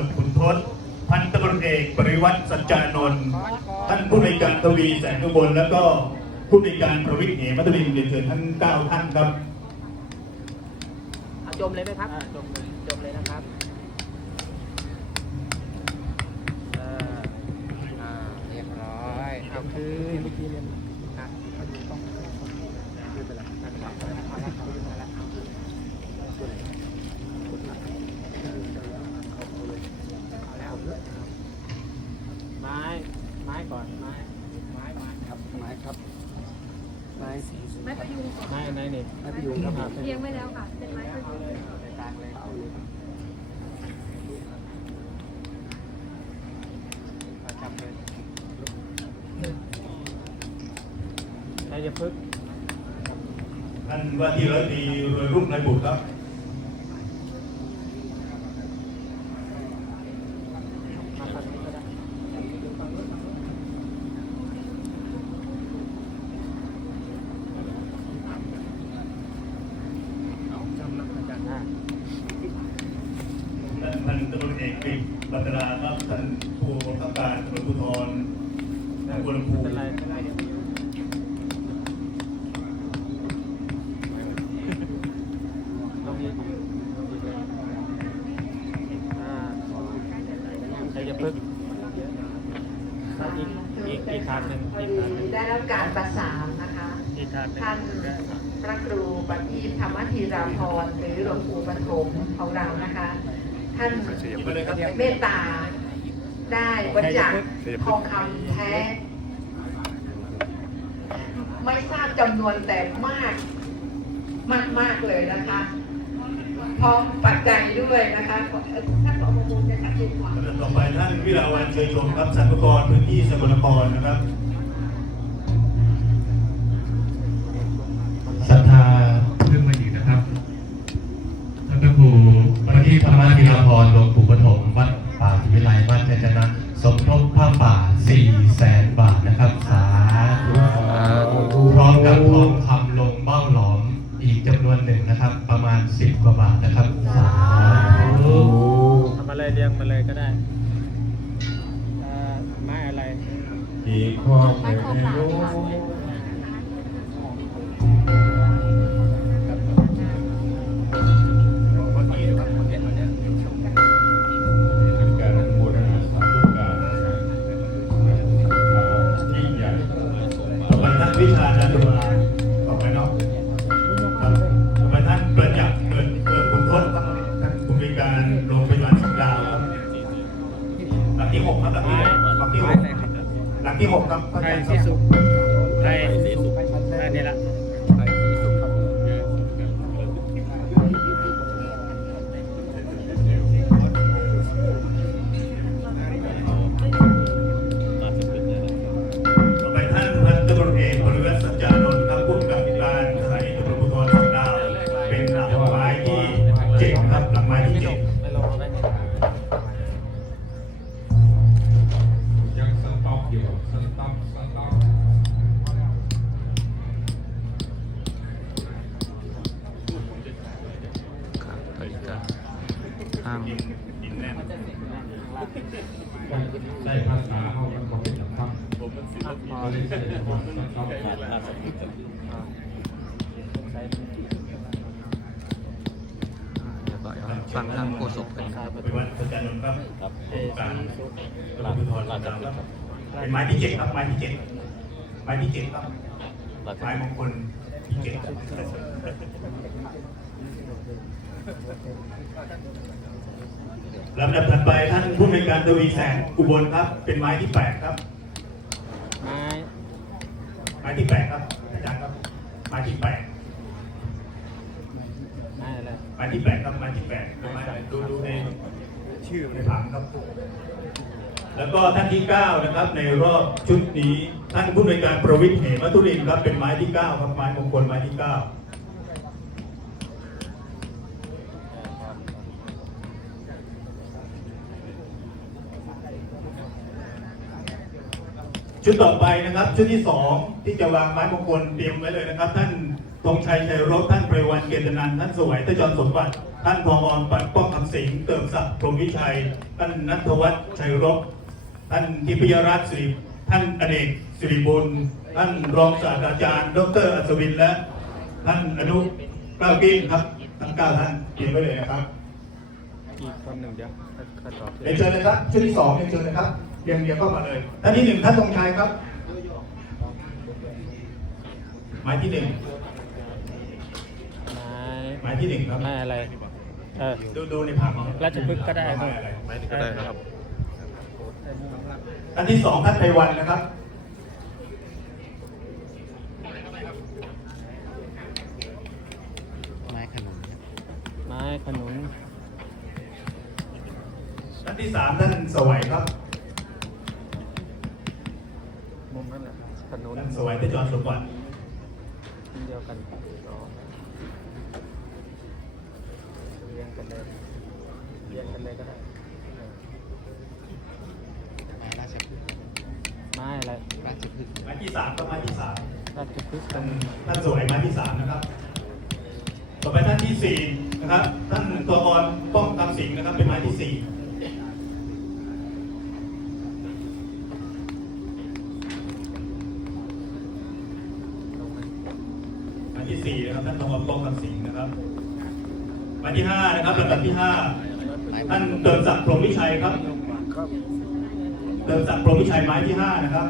อขุนทศพันตำรวจเอกปริวัติสัจจานนท์ท่านผู้ในการทวีแสงอุบลแล้วก็ผู้ในการประวิทย์เหมมัตลินเรียนเชิญท่านเก้าท่านครับเอาจมเลยไหมครับจมเลยจมเลยนะครับเอออ่าเรียบร้อยเอาคืนเมื่อกี้เนี่ยอะต้องไม่เป็นไรไม่เป็นไรเอาละเอาละเอาละไม้ไม้ก่อนไม้ไม้ไม้ครับไม้ครับ ไม้สีไม้พยุงก่อนไม้ไม้นี่ไม้พยุงครับเลี้ยงไว้แล้วค่ะ เป็นไม้พยุงกลางเลยเอาเลยจับเลยใครจะพึกท่านว่าที่ร้อยตรีรวยรุ่งในบุตรครับ มาฝั่งนี้ก็ได้เอาจำนักอาจารย์อะ ท่านพันตำรวจเอกปิ่นบัตราครับท่านผู้บังคับการตำรวจภูธรท่านบุรพูไม่เป็นไรไม่เป็นไรเดี๋ยวต้องยืนต้องยืนเลยอ่าใครจะพึกอีกอีกอีกขาดหนึ่งพออีกดีขาดหนึ่งได้รับการประสานนะคะอีกขาดหนึ่งท่านพระครูปฏิธรรมธีราพรหรือหลวงปู่ปฐมของเรานะคะ ท่านเมตตาได้บริจาคทองคำแท้ ไม่ทราบจำนวนแต่มาก มากมากเลยนะคะพร้อมปัจจัยด้วยนะคะท่านผอมูลจะชัดเจนกว่าต่อไปท่านวิลาวันเชยชมครับสรรพากรพื้นที่สกลนครนะครับ พรหลวงปู่ปฐมวัดป่าศรีวิไลวัดเจจนะสมทบผ้าป่า ที่หกครับเข้าไทใจยคสีรับสุขไทยสีสุขอันนี้ละไทยสีสุขครับต่อไปท่านพันตำรวจเอกบริเวศสัจจานนท์ครับผู้กำกับการสถานีตำรวจภูธรสิงห์ดาวเป็นหลักไม้ที่เจ็ดครับหลักไม้ที่เจ็ด ตำรวจภูธรสิงห์ดาวครับเป็นไม้ที่เจ็ดครับไม้ที่เจ็ดไม้ที่เจ็ดครับไม้มงคลที่เจ็ดครับลำดับถัดไปท่านผู้ในวยการทวีแสงอุบลครับ เป็นไม้ที่แปดครับ ไม้ไม้ที่แปดครับอาจารย์ครับไม้ที่แปดไม้อะไรไม้ที่แปดครับไม้ที่แปดดูไม้ดูดูในชื่อในผังครับ แล้วก็ท่านที่เก้านะครับในรอบชุดนี้ท่านผู้ในวยการประวิทย์เหมมัทุรินครับเป็นไม้ที่เก้าครับไม้มงคลไม้ที่เก้าชุดต่อไปนะครับชุดที่สองที่จะวางไม้มงคลเตรียมไว้เลยนะครับ ท่านธงชัยชัยรบท่านไพรวันเกตนันท์ท่านสวยตะจอมสมบัติท่านพองอนปัดป้องคำสิงเติมศักดิ์พรมวิชัย ท่านนัทวัฒน์ชัยรบ ท่านทิพยรัตน์สิริท่านอเนกสิริบุญท่านรองศาสตราจารย์ ดรอัศวินและ ท่านอนุกล้าวกิ้งครับทั้งเก้าท่านเตรียมไว้เลยนะครับอีกคนหนึ่งเดียวข้าตอบเรียนเชิญเลยครับชุดที่สองเรียนเชิญนะครับเรียงเรียงเข้ามาเลยท่านที่หนึ่งท่านธงชัยครับ หมายที่หนึ่งไม้หมายที่หนึ่งครับไม้อะไร เออดูดูในผังราชพฤกษ์ก็ได้หมายอะไรก็ได้นะครับ ท่านที่สองท่านไพวันนะครับไม้ขนุนไม้ขนุนท่านที่สามท่านสวัยครับมุมนั่นแหละขนุนท่านสวัยที่จอห์นสมบัติเดียวกันสองเรียงกันเลยเรียงกันเลยก็ได้เออ ไม้ราชพฤกษ์ ไม้ อะไรราชพฤกษ์หมายที่สามก็หมายที่สามราชพฤกษ์ตรท่านงท่านสวัยหมายที่สามนะครับ ต่อไปท่านที่สี่นะครับ ท่านตัวกรป้องคำสิงห์นะครับ เป็นหมายที่สี่ตรงไหมหมายที่สี่นะครับท่านตัวกรป้องคำสิงห์นะครับหมายที่ห้านะครับลำดับที่ห้าท่านเติมศักดิ์พรหมวิชัยครับ เติมศักดิ์พรหมวิชัยหมายที่ห้านะครับ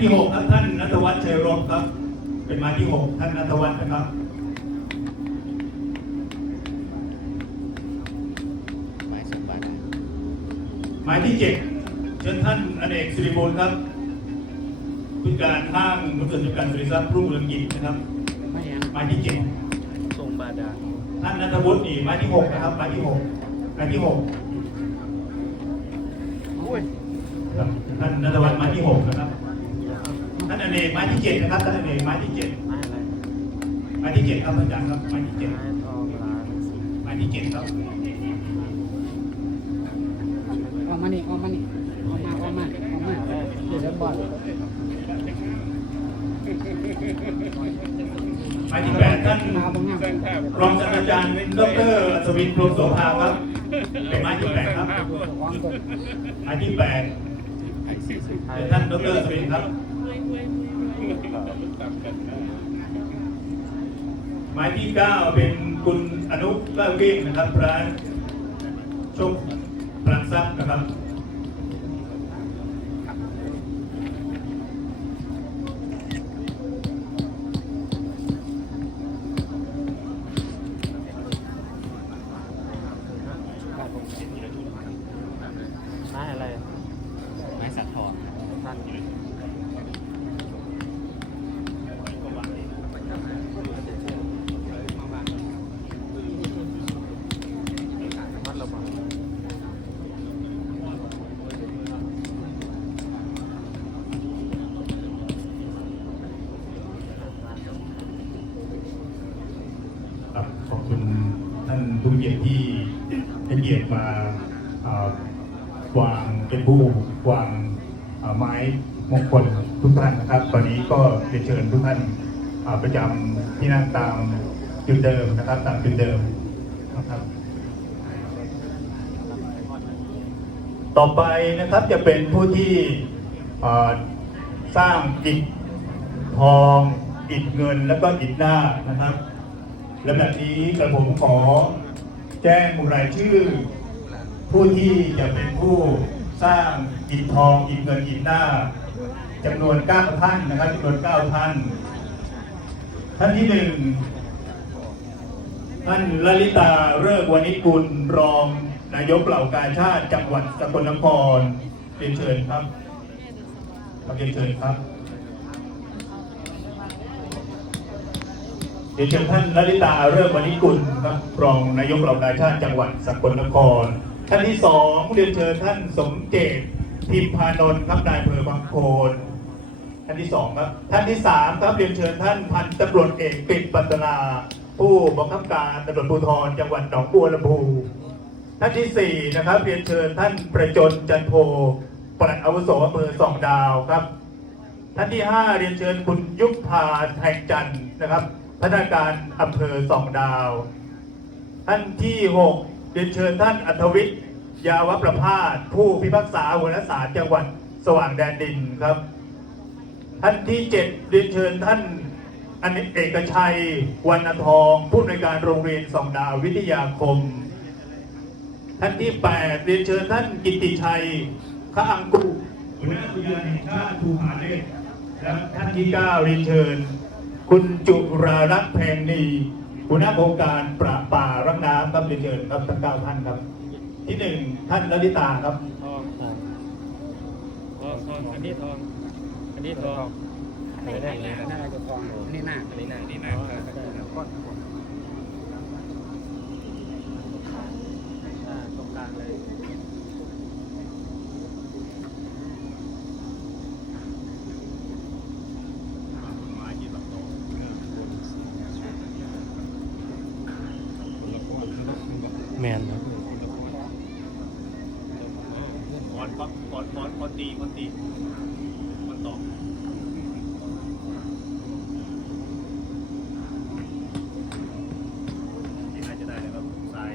ที่หกครับท่านนัทวัฒน์ชัยรบครับ เป็นหมายที่หกท่านนัทวัฒน์นะครับไม้สมบัติหมายที่เจ็ดเชิญท่านอเนกสิริบูรณ์ครับผู้การห้างนุสนจุการสุริทรัพย์รุ่งเรืองกิจนะครับหมายที่เจ็ดทรงบาดาลท่านนัทวุฒินี่หมายที่หกนะครับหมายที่หกหมายที่หกครับท่านนัทวัฒน์หมายที่หกนะครับท่านอเนกหมายที่เจ็ดนะครับท่านอเนกหมายที่เจ็ดไม้อะไรหมายที่เจ็ดครับอาจารย์ครับหมายที่เจ็ดไม้ทองหลางหมายที่เจ็ดครับออกมานี่ออกมานี่ออกมาออกมาออกมาเดี๋ยวจะบอดหมายที่แปดท่านมาบ้างงามรองศาสตราจารย์ดรอัศวินพรหมโสภาครับเป็นหมายที่แปดครับวางตัวหมายที่แปดไม้สี่สิบเป็นท่านดรอัศวินครับ หมายที่เก้าเป็นคุณอนุกล้าวเก้งนะครับร้านโชคพลังทรัพย์นะครับไม้อะไร ไม้สักทองครับท่านมัดระวัง ครับขอบคุณท่านผู้เกียรติที่ให้เกียรติมาเอ่อวางเป็นผู้วางเอ่อ ไม้มงคลทุกท่านนะครับ ตอนนี้ก็เรียนเชิญทุกท่านประจำที่นั่งตามจุดเดิมนะครับ ตามจุดเดิมนะครับ ต่อไปนะครับจะเป็นผู้ที่สร้างอิฐทองอิฐเงินแล้วก็อิฐหน้านะครับและแบบนี้กระผมขอแจ้งรายชื่อ ผู้ที่จะเป็นผู้สร้าง อิฐทองอิฐเงินอิฐหน้าจำนวน9ท่านนะครับจำนวน9ท่าน ท่านที่หนึ่งท่านลลิตาเริกวณิกุลรองนายกเหล่ากาชาติจังหวัดสกลนครเรียนเชิญครับครับเรียนเชิญครับเรียนเชิญท่านลลิตาเริ่มวณิกุลครับรองนายกเหล่ากาชาติจังหวัดสกลนคร ท่านที่สองเรียนเชิญท่านสมเจต พิมพานนท์ครับนายอำเภอบางโคนท่านที่สองครับ ท่านที่สามครับเรียนเชิญท่านพันตำรวจเอกปิ่นปัตนา ผู้บังคับการตำรวจภูธรจังหวัดหนองบัวลำพูท่านที่สี่นะครับเรียนเชิญท่านประจนจันโทปลัดอาวุโสอำเภอสองดาวครับ ท่านที่ห้าเรียนเชิญคุณยุพพาแทงจันทร์นะครับพนักงานอำเภอสองดาว ท่านที่หกเรียนเชิญท่านอัธวิทย์ ยาวประพาสผู้พิพากษาหัวหน้าศาลจังหวัดสว่างแดนดินครับ ท่านที่เจ็ดเรียนเชิญท่านอเนเอกชัย วรรณทอง ผู้อำนวยการโรงเรียนสองดาววิทยาคม ท่านที่แปดเรียนเชิญท่านกิติชัยข้าอังกุหัวหน้าอุทยานแห่งชาติภูผาเล็กและท่านที่เก้าเรียนเชิญ คุณจุรารักษ์แพงนีหัวหน้าโครงการประป่ารักน้ำครับเรียนเชิญครับทั้งเก้าท่านครับ ที่หนึ่งท่านลลิตาครับ ทองทองทองทอง อันนี้ทองอันนี้ทองไม่ได้เลยน่าจะฟองนี่หน้าอันนี้หนักนี่หนักครับตรงกลางเลยแมนนะ คอนคอนคอนคอนคอน ตีคอนตีคอนตอกที่น่าจะได้นะครับทราย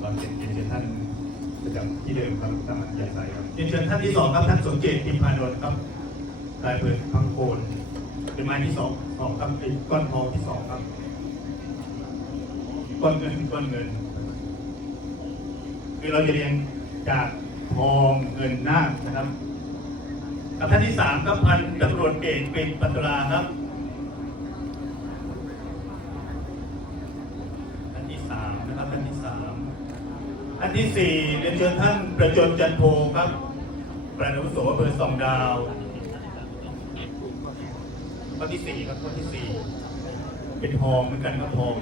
เราเชิญเชิญท่านประจำที่เดิมครับท่านยาสายครับเรียนเชิญท่านที่สองครับท่านสมเจตติมพานนท์ครับลายเปิดพังโคนเป็นไม้ที่สองสองครับเป็นก้อนทองที่สองครับ ก้อนเงินก้อนเงิน คือเราจะเรียงจากทองเงินนาคนะครับกับท่านที่สามครับพันตำรวจเอกเป็นปัตราครับท่านที่สามนะครับท่านที่สามท่านที่สี่เรียนเชิญท่านประจนจันโพครับ ประนุโสอำเภอสองดาวข้อที่สี่ครับข้อที่สี่เป็นทองเหมือนกันครับทอง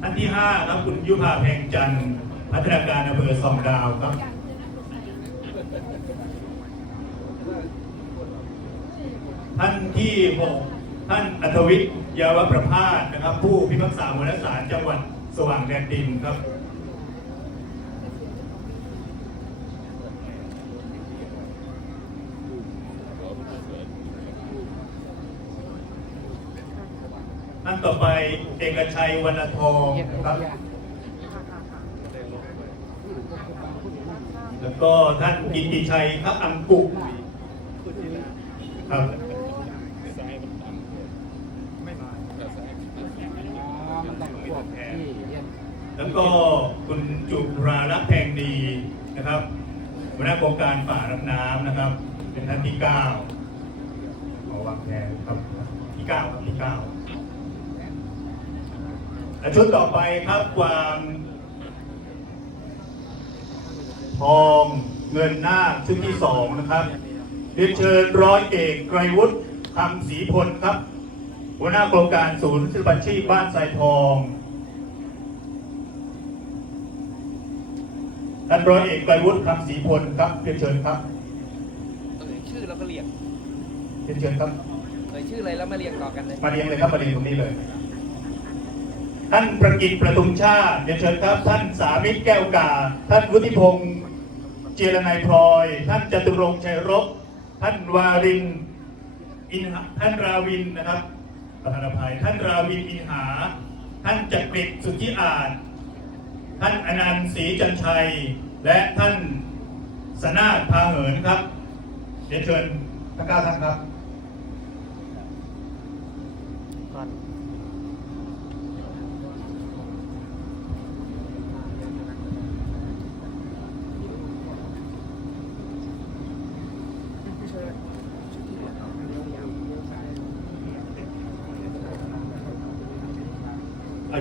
ท่านที่ห้าครับคุณยุพาแพงจันทร์พัฒนาการอำเภอสองดาวครับท่านที่หกท่านอัธวิทย์ยาวประพาสนะครับ ผู้พิพากษาหัวหน้าศาลจังหวัดสว่างแดนดินครับ ท่านต่อไป เอกชัยวรรณทองนะครับแล้วก็ท่านกิติชัยพระอังกุครับอ๋อมันต้องพวกที่เรียนแล้วก็คุณจุรารักษ์แพงดีนะครับหัวหน้าโครงการป่ารับน้ำนะครับ เป็นท่านที่เก้าขอวางแผนครับที่เก้าครับที่เก้า ชุดต่อไปครับความทองเงินหน้าคชุดที่สองนะครับเรียนเชิญร้อยเอกไกรวุฒิคำศรีพลครับหัวหน้าโครงการศูนย์ศิลปาชีพบ้านทรายทองท่านร้อยเอกไกรวุฒิคำศรีพลครับเรียนเชิญครับเอ่ยชื่อแล้วก็เรียงเรียนเชิญครับเอ่ยชื่ออะไรแล้วมาเรียงต่อกันเลย มาเรียงเลยครับมาเรียงตรงนี้เลย ท่านประกิตประทุมชาติเรียนเชิญครับ ท่านสามิตรแก้วกา ท่านวุฒิพงศ์เจรนายพลอย ท่านจตุรงชัยรบท่านวารินอินหาท่านราวินนะครับประธานภัยท่านราวินอินหา ท่านจักริดสุทธิอาจ ท่านอนันต์ศรีจันชัย และท่านสนาพาเหินครับเรียนเชิญทั้งเก้าท่านครับ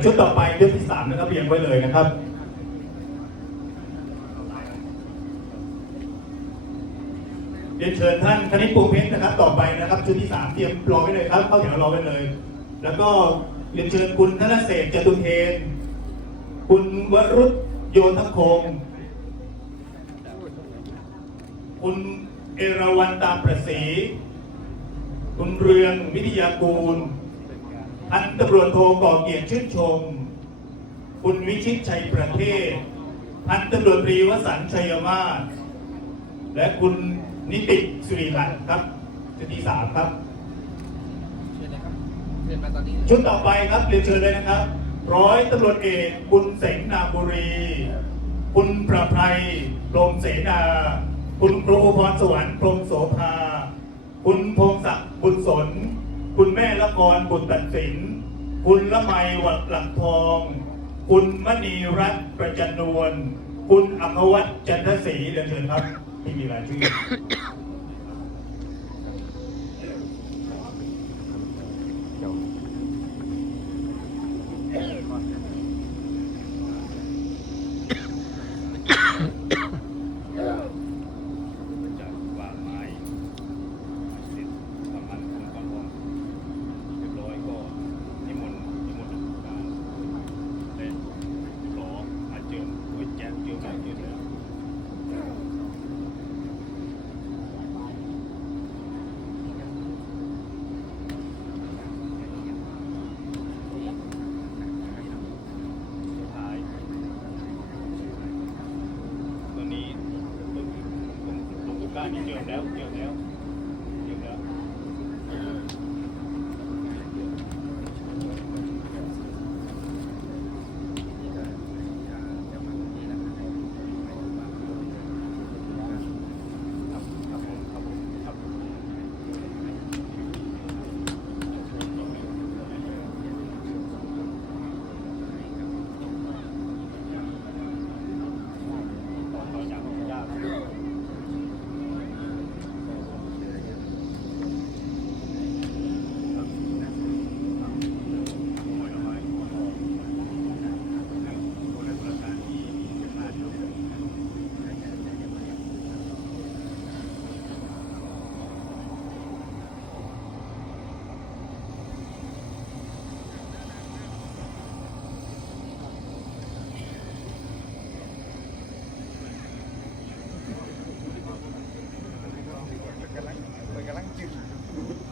ชุดต่อไปเรื่องที่สามนะครับเรียงไว้เลยนะครับเรียนเชิญท่านคณิตปูเพชรนะครับ ต่อไปนะครับ ชุดที่สามเตรียมรอไว้เลยครับ เข้าแถวรอไว้เลย แล้วก็เรียนเชิญคุณธนเศษจตุเทน คุณวรุษโยธคง คุณเอราวันตามประสี คุณเรืองวิทยากูล พันตำรวจโทก่อเกียรติชื่นชมคคุณวิชิตชัยประเทศ พันตำรวจตรีวสันต์ชัยมาศและคุณนิติสุริรัตน์ครับชุดที่สามครับเชิญเลยครับเชิญมาตอนนี้ชุดต่อไปครับเรียนเชิญเลยนะครับ ร้อยตำรวจเอกคุณเสงนามบุรี คุณประไพรพรหมเสนา คุณครูพรสวรรค์พรหมโสภา คุณพงศักดิ์บุญสน คุณแม่ละครบุญตัดสิน คุณละไมวัดหลักทอง คุณมณีรัตน์ประจันนวล คุณอัมวัฒน์จันทศรีเรียนเชิญครับที่มีรายชื่อ จากวางไม้เสร็จประมาณคงกำลังเรียบร้อยก็นิมนต์นิมนต์การและขอมาเจิมไว้แจ้งเจิมได้เจิมแล้ว สุดท้ายตัวนี้ตรงตรง ตรงกลางนี่เจอแล้วเจอแล้ว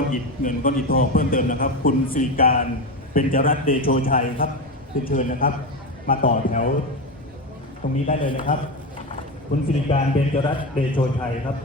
อนอิฐเงินก้อนอิฐทองเพิ่มเติมนะครับ คุณสุริการเป็นจรัตเดโชชัยครับเรียนเชิญนะครับ มาต่อแถว ตรงนี้ได้เลยนะครับ คุณสิริการเป็นจรัตน์เดโชชัยครับ